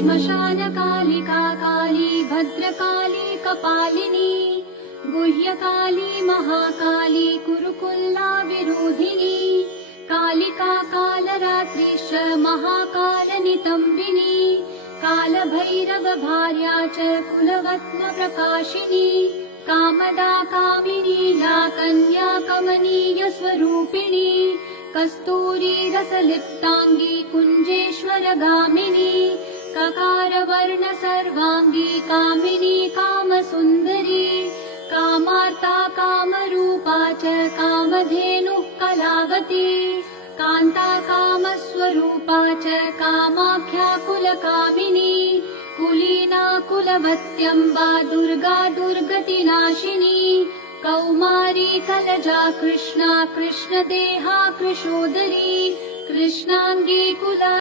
श्मशानकालिका काली भद्रकाली कपालिनी गुह्यकाली महाकाली कुरुकुल्ला विरोधिनी कालिका कालरात्रिश्च महाकालनितम्बिनी कालभैरव भार्या च कुलवत्न प्रकाशिनी कामदा कामिनी लाकन्या कमनीय स्वरूपिणी कस्तूरी रसलिप्तांगी कुंजेश्वर गामिनी ककार वर्ण सर्वांगी कामिनी कामसुंदरी कामार्ता कामरूपा च कामधेनुः कलावती कान्ता कामस्वरूपा च कामाख्या कुलकामिनी कुलीना कुलवत्यम्बा दुर्गा दुर्गतिनाशिनी कौमारी कलजा कृष्णा कृष्णदेहा कृशोदरी कृष्णांगी कुला